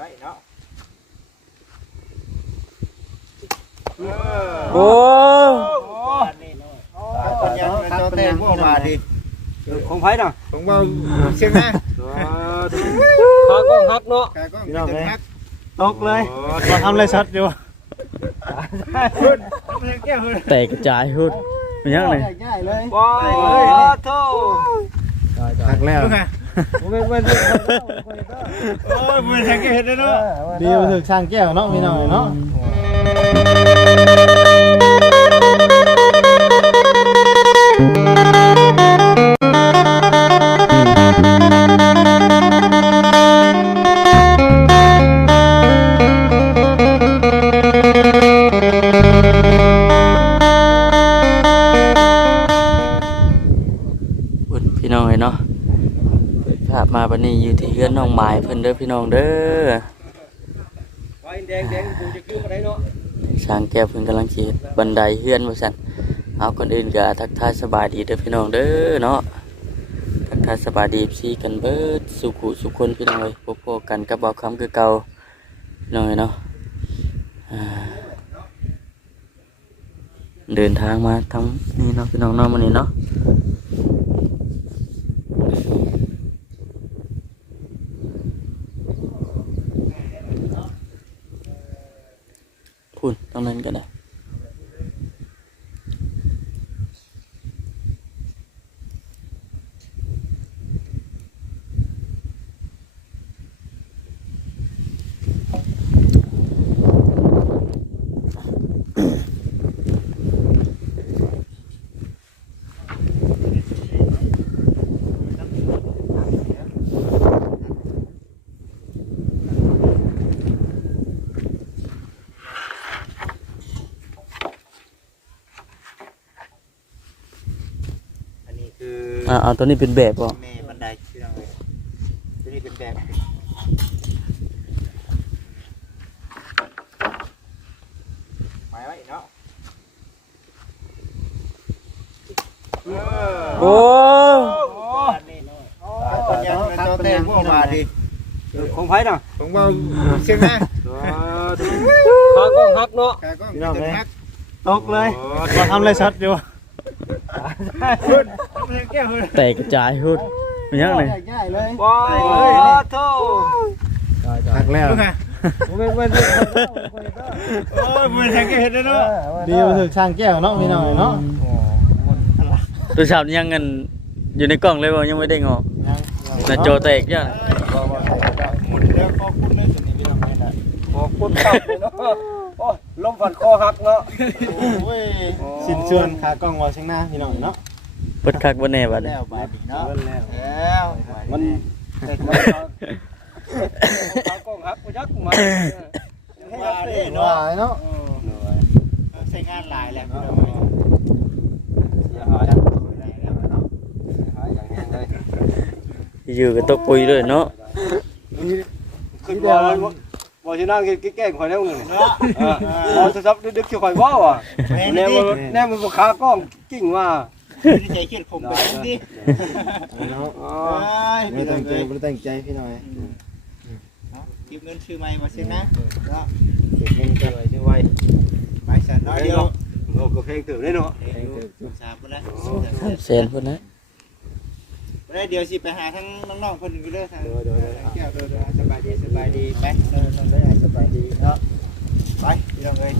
ไว้เนาะโอ้ตอนยังเจ้าเต้นพวกมาดิของไผน่ะของเบาเชียงนะขากล้องฮักเนาะกายก็มีแต่พักตกเลยมาทำอะไรชัดอยู่แก้วเลยแตกกระจายหุดมันยังไงง่ายเลยว้าโธ่หักแล้ว ดูค่ะโอ้ยมือแทงแก้วเห็นเลยเนาะดีมาถึงช่างแก้วเนาะมีหน่อยเนาะ ภาพมาบันนี้อยู่ที่เฮือนน้องหมายเพิ่นเด้อพี่น้องเด้อไฟแดงแดงกูจะกิ้วมาได้เนาะช้างแก้วเพิ่นกำลังสิเฮ็ดบันไดเฮือนว่าซั่นเอาคนอื่นก็ทักทายสบายดีเด้อพี่น้องเด้อเนาะทักทายสบายดีพี่กันเบิดสุขุสุขคนพี่น้องเอ้ยพบๆกันกับบ่าวคำคือเก่าพี่น้องเอ้ยเนาะอ่าเดินทางมาทางนี้เนาะพี่น้องเนาะมื้อนี้เนาะ พูดตรงนั้นก็ได้ อันนี้คื ออ่าเอาตัวนี้เป็นแบบบ่แม่บันไดที่เราเลยตัวนี้เป็นแบบหมายไว้เนาะโอ้ตอนยังเจ้าเต้นพวกมาดิของไผน่ะของเบาเชียงนะขากล้องฮักเนาะกายก็มีแต่พักตกเลยมาทำอะไรชัดอยู่ แก้วเลยแตกกระจายหุดมันยังไงง่ายเลยว้าโธ่หักแล้วดูค่ะโอ้ยมือแทงแก้วเห็นเลยเนาะดีมาถึงช่างแก้วเนาะมีหน่อยเนาะตัวชาวนี่ยังเงินอยู่ในกล่องเลยบ่ยังไม่ได้งอกน่ะโจแตกยังหมุนแล้วก็คุณได้ส่วนนี้ไปทำไมได้บอกคนขับเลยเนาะโอ้ยลมฝันคอหักเนาะโอ้ยสินส่วนขากล้องวาเชียงหน้าพี่หน่อยเนาะ เปิดคักบ่แน่บัดนี้แล้วบาดีเนาะแล้วมันขากล้องฮักกูยักมามาดิว่าเนาะเนาะใช้งานหลายแล้วพี่น้องเสียหายอยู่กับตกปุยด้วยเนาะขึ้นบ่บ่สินั่งแก้งข่อยแล้วนึงเนาะเออโทรศัพท์ดึกๆสิข่อยบ่ว่ะแม่แน่นี่มันแน่มันบ่ขากล้องกิ้งว่าดิ ใจเครียดผมไปดิเนาะอ๋อไม่ตั้งใจไม่ตั้งใจพี่หน่อยเก็บเงินซื้อใหม่มาเช่นนะเนาะเก็บเงินกันไว้ที่ไว้ไปสันน้อยเดียวโอ้ก็เพลงตื่นได้เนาะสามคนละแสนพุ่นนะได้เดี๋ยวสิไปหาทั้งน้องๆคนอื่นเด้อทางแก้วเด้อสบายดีสบายดีไปเออน้องได้สบายดีเนาะไปพี่น้องเอ้ย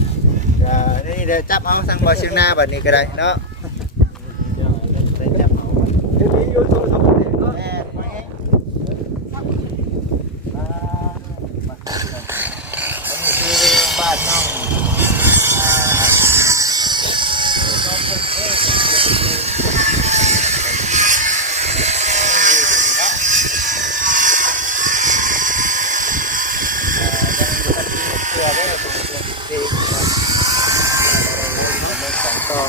เดี๋ยวนี่เดี๋ยวจับเอาสั่งบ่เชียงหน้าบัดนี้ก็ได้เนาะได้จับเอา เดี๋ยวนี้อยู่โทรศัพท์เนาะ แม่ไปเองบ้านน้องเชื่อได้ตรงที่ของต่อ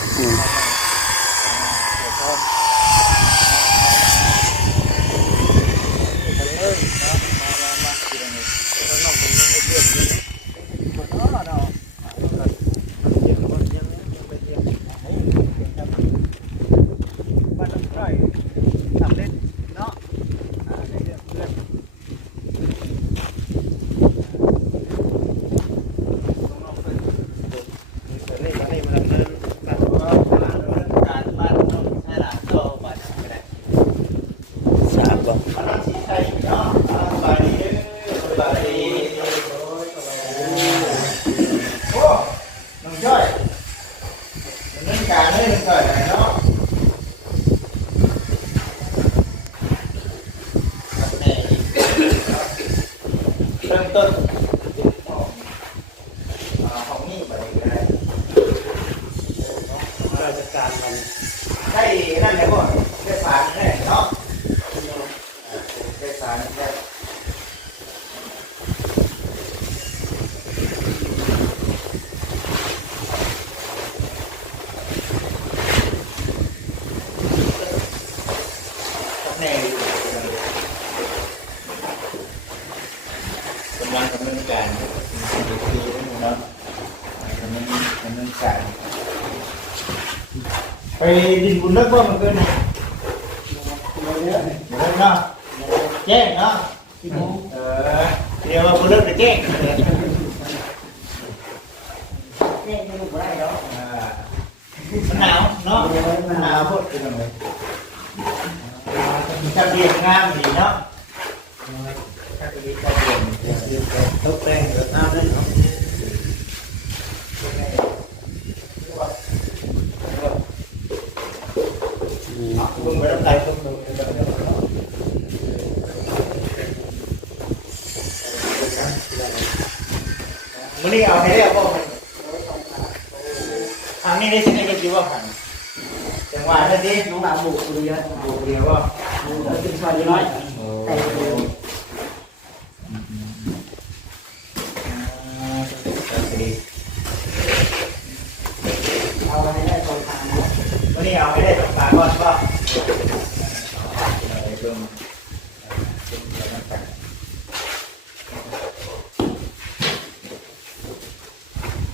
ริ่มต้นของอ่าของนี่ไปก็ได้ ราชการมัน ได้นั่นแหละก่อนได้ฝานแน่เนาะได้ฝานแน่แน่อยู่กำลังดำเนินการคือเนาะดำเนินดำเนินการ ไป ดินบุญเลิกว่ามันเกินเนี่ยเดี๋ยวเนาะแจ้งเนาะเออเดี๋ยวว่าบุญเลิกจะแจ้งแจ้งไม่รู้ได้เนาะมันหนาวเนาะมันหนาวพูดกันเลยจับเรียงงามดีเนาะจับเรียงจับเรียงเรียงตกแต่งเกิดน้ำได้เนาะ มึงไปรับใจมึงมันนี่เอาให้ได้บ่มันทางนี้ได้สิ่งที่คิดว่าผ่านจังหวะนั้นดิน้องดาวบุกเรือบุกเดียว่าเราเป็นชายน้อยแต่เร็วเอาให้ได้ตรงทางนะวันนี้เอาให้ได้ตรงกลางก่อนว่า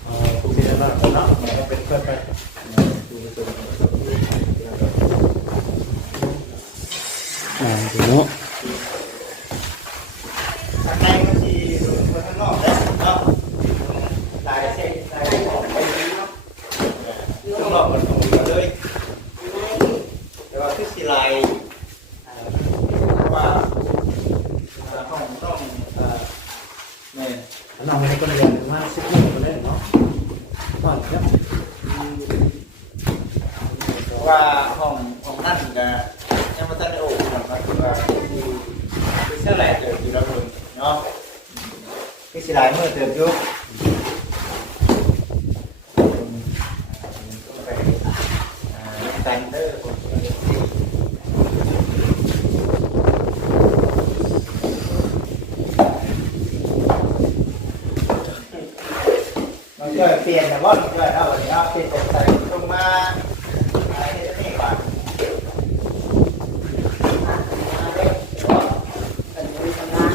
เอ่อผู้ที่ได้รับเนาะมันก็เป็นเพื่อนไป อ่าเนาะ ทางในมันทีมาข้างนอกแล้วเนาะลายเส้นลายออกไปเนาะข้างนอกมันออกมาเลย แต่ว่าคือสีลายเอ่อว่าเอ่อต้องต้องเอ่อเนี่ย น้องให้คนเรียนมาสิบคนไปเล่นเนาะก่อนครับ เพราะว่าห้องห้องนั่นก็ยังไม่ทันได้โอ้นะครับคือว่าคือคือเสื้อลายเติบอยู่แล้วคุณเนาะคือสีลายเมื่อเติบอยู่ต้องไปอ่าแต่งเด้อผมมันก็ เปลี่ยนแต่ว่ามันก็เอาเดี๋ยวเปลี่ยนตกแต่งตรงมาอะไรนี่ก่อนเป็นบริษัทงาน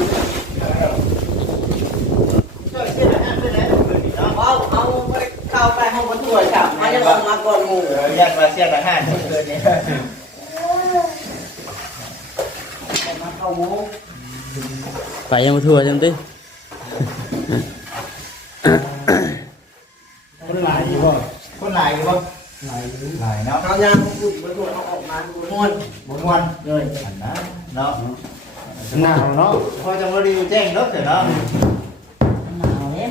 ช่วยเชื่อนะฮะช่วยนะคืนนี้เนาะเอาเอาไปเข้าไปห้องบรรทุกจับมันจะลงมาก่อนงูเออแยกมาเสียนะฮะคืนนี้มาเข้างูไปยังบ่ทั่วจังติ คนหลายอยู่บ่ คนหลายอยู่ป่ะ หลายอยู่ หลา ยเนาะเขาย่างพูดบรรทุกเอาออกมาดูนวลบุญวันเลยอันนะเนาะหนาวเนาะพอจังว่าดีแจ้งรถเถอะเนาะหนาวเนี่ย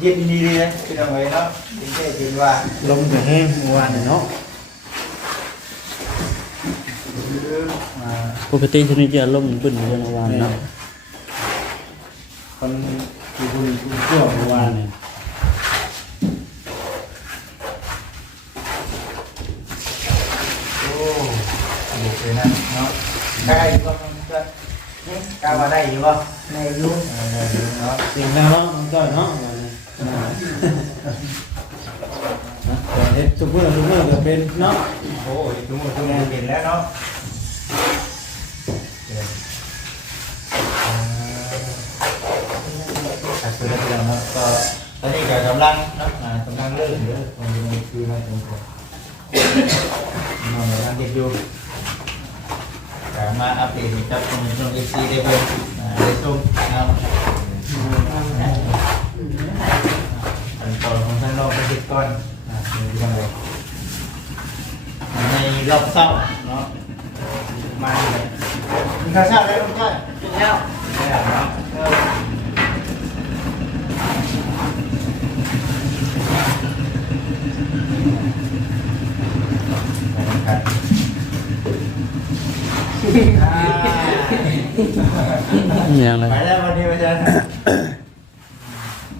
เย็นดีเลยคือทำไมเนาะจริงๆจริงว่าลมจะแห้งเมื่อวานเนาะมาปกติชนิดจะล่มบึ้นอยู่ในวันเนาะคนที่คุณช่วงเมื่อวานเนี่ย บุกเลยนะเนาะได้อยู่ป่ะเพื่อนนี่กล้ามาได้อยู่ป่ะในยุคเออได้อยู่เนาะจริงแล้วเนาะน้องจ้อ ยเนาะวันนี้นะแต่เดทกเมื่อทุกเมื่อก็เป็นเนาะโอ้ยทุกคนทุกคนเห็นแล้วเนาะอ่าคือได้แล้วเนาะก็ตอนนี้ก็กำลังเนาะอ่ากำลังตรงนี้คือนี้นองเด็กอยู่กมาอัปเดตในซีได้เบิ่งอ่าได้ชมนะครับขั้นตอนของท่านรอบไปติดก่อนอ่าเป็นยังไงในรอบเศร้าเนาะมาเลยมีข้าวเช้าได้ลุงจ้อยกินแล้วได้แล้วเนาะเอ อไปกันอ่ายังเลยไปแล้ววันนี้ไปเจอ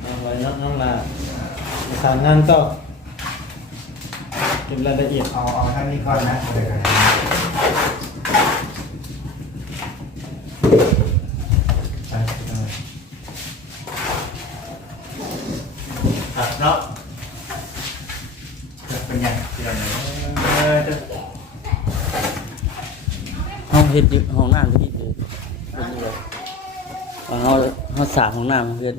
เอาไว้น้องน้องละประสานงานต่อเก็บรายละเอียดเอาเอาท่านนี้ก่อนนะเดี๋ยวก่อนไปเอาครับเนาะจะเป็นยังเดี๋ยวนะเออจะ ห้อง เฮ็ดอยู่ห้องน้ำที่นี่เป็นยังไงเอาเฮาเฮาสร้างห้องน้ำเพื่อน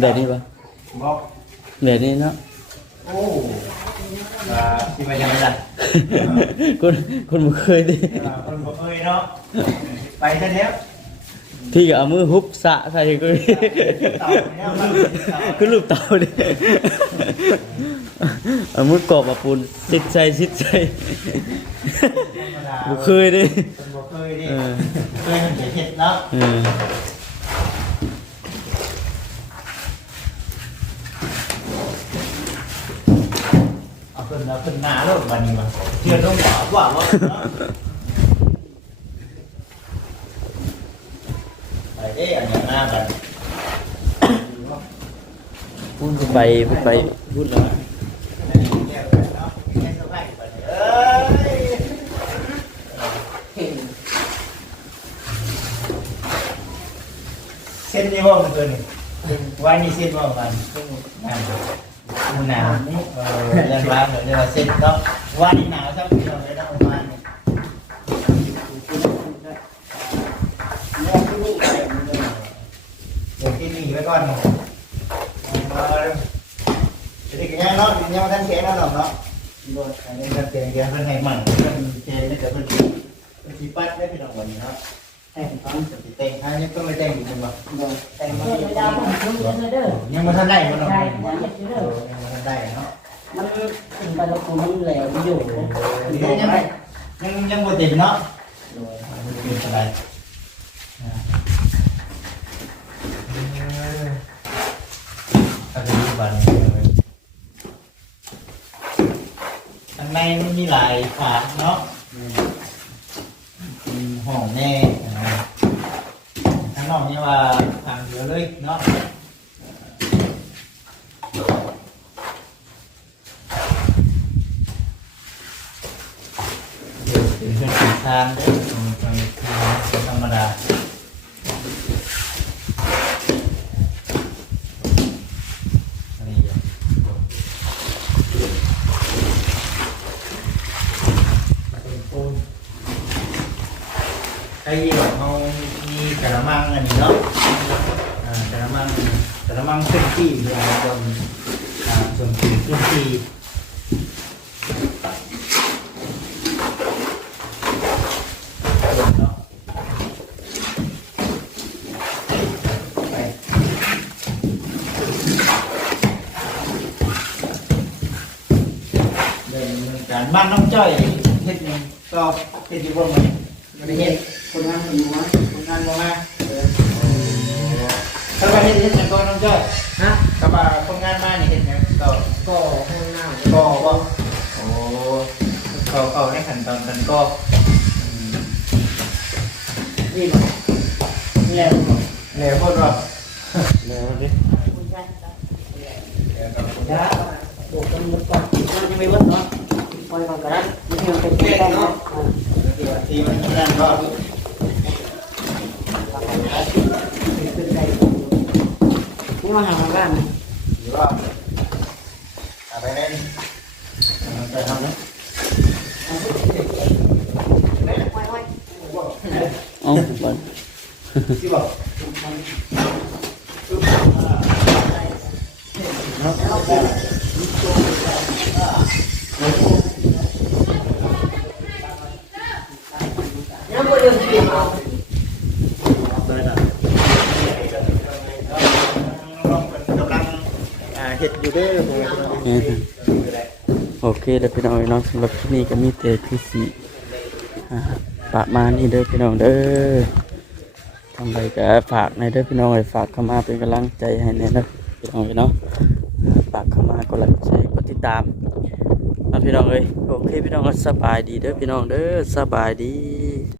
แบบนี้ปะบอกแบบนี้เนาะโอ้อ่าที่มายังไม่ได้คนคนบ่เคยดิ อ่าคนบอกเอ้ยเนาะไปซะแล้ว พี่ก็เอามือฮุบสะใส่ก็เต่าเนี่ยมันเต่าคือรูปเต่าดิเอามือกรอบมาปูนซิดใส่ซิดใส่ธรรมดาบ่เคยดิคนบอกเคยดิเออเคยเห็นแต่เห็ดเนาะเออเอาขึ้นเอาขึ้นหน้าแล้ววันนี้มาเชื่อต้องบอกว่าว่า เนาะไปเด้อันนี้หน้ากันพูดไปพูดไปพูดแล้วอันนี้แก้วกันเนาะแก้วสบายไปเอ้ยเส้นนี่ว่ามันตัวนี้ไว้นี่เส้นว่ามันงานมันหนาวเออยันว่าเหมือนเรียกว่าเส้นเนาะว่านี่หนาวสักปีเราเลยนะประมาณนี้ เดี๋ยวกินหมี่ ไว้ก่อนเนาะเอาจะได้กินยังเนาะกินยังมาท่านเขียนเนาะเนาะบ่อันนี้ท่านเขียนเขียนเพิ่นให้ใหม่เพิ่นเขียนนี่ก็เพิ่นสิเพิ่นสิปัดได้พี่น้องวันนี้เนาะแต่งฟังสิแต่งให้ยังต้องไปแต่งอยู่จังบ่แต่งมาเดี๋ยวเราผมช่วยเด้อยังบ่ทันได้บ่เนาะได้ยังได้เฮ็ดอยู่เด้อบ่ทันได้เนาะมันถึงไปแล้วกูมันแหลมอยู่ยังยังยังบ่เต็มเนาะโดยมันเป็นอะไรอ่าเออ อันนี้บันข้างในมันมีหลายขาเนาะมีห้องแน่ข้างนอกนี่ว่าทางเดียวเลยเนาะเดี๋ยวเป็นทางเด้ตรงตรงคือธรรมดาอันนี้เดี๋ยว เป็นปูนไอ้แบบเขามีกระมังอันนี้เนาะอ่ากระมัง กระมังเคลื่อนที่เวลาจนอ่าส่วนที่เคลื่อนที่เดินเมืองการบ้านน้องจ้อยเฮ็ดยังก็เฮ็ดอยู่บ่มื้อน เฮ็ดเฮ็ดหยังก็น้องจ้อยฮะถ้าว่าคนงานมานี่เฮ็ดหยังก็ก็ห้องน้ำก็บ่โอ้เขาเขาในขั้นตอนกันก็นี่มันแล้วแล้วพูดว่าแล้วดิยาโอ้กันหมดก่อนมันยังไม่หมดเนาะปล่อยมันก็ได้ไม่ใช่มันเป็นแป้งเนาะเดี๋ยวทีมันนั่นก็ เป็นไงนี่ มาหามาบ้านหรือว่าเอาไปเล่นเอาไปทำนะเอ้าบ่ที่บอก แล้วก็เดินที่เอา ได้ละน้องเป็นกำลังอ่า เห็ดอยู่เด้อผมโอเคเด้อพี่น้องเนาะสำหรับที่นี่ก็มีแต่คือสิอ่ประมาณนี้เด้อพี่น้องเด้อทำไปก็ฝากในเด้อพี่น้องให้ฝากเข้ามาเป็นกำลังใจให้ในเด้อพี่น้องเนาะฝากเข้ามากดไลค์กดแชร์กดติดตามเอาพี่น้องเอ้ยโอเคพี่น้องก็สบายดีเด้อพี่น้องเด้อสบายดี